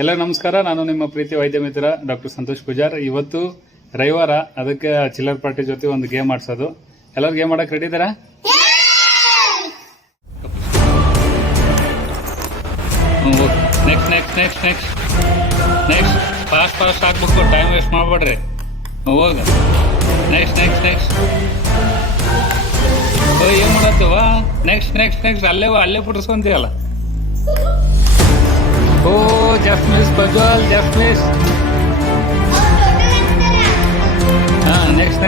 ಎಲ್ಲ ನಮಸ್ಕಾರ. ನಾನು ನಿಮ್ಮ ಪ್ರೀತಿ ವೈದ್ಯ ಮಿತ್ರ ಡಾಕ್ಟರ್ ಸಂತೋಷ್ ಪೂಜಾರ್. ಇವತ್ತು ರವಿವಾರ, ಅದಕ್ಕೆ ಚಿಲ್ಲರ್ ಪಾರ್ಟಿ ಜೊತೆ ಒಂದು ಗೇಮ್ ಆಡ್ಸೋದು. ಎಲ್ಲರೂ ಗೇಮ್ ಆಡಕ್ಕೆ ರೆಡಿ ಇದ್ದಾರಾ? ನೆಕ್ಸ್ಟ್ ಫಾಸ್ಟ್ ಹಾಕ್ಬೇಕು, ಟೈಮ್ ವೇಸ್ಟ್ ಮಾಡ್ಬೇಡ್ರಿ. ಹೋಗ ನೆಕ್ಸ್ಟ್ ಏನ್ ಮಾಡತ್ತವ? ನೆಕ್ಸ್ಟ್ ಅಲ್ಲೇ ಪುಟ್ಟಿಸ್ಕೊಂತೀವಲ್ಲ. Oh just miss Prajwal, just miss. Next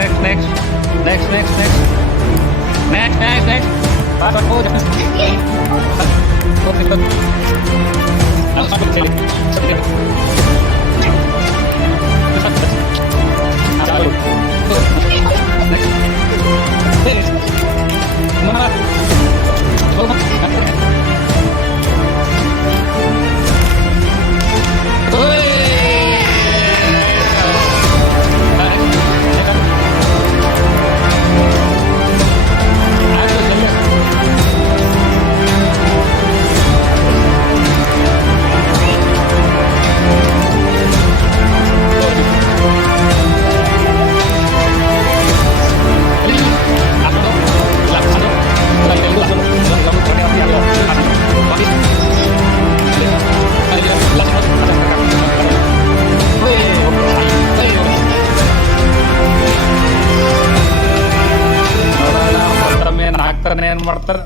ಏನ್ ಮಾಡ್ತಾರ?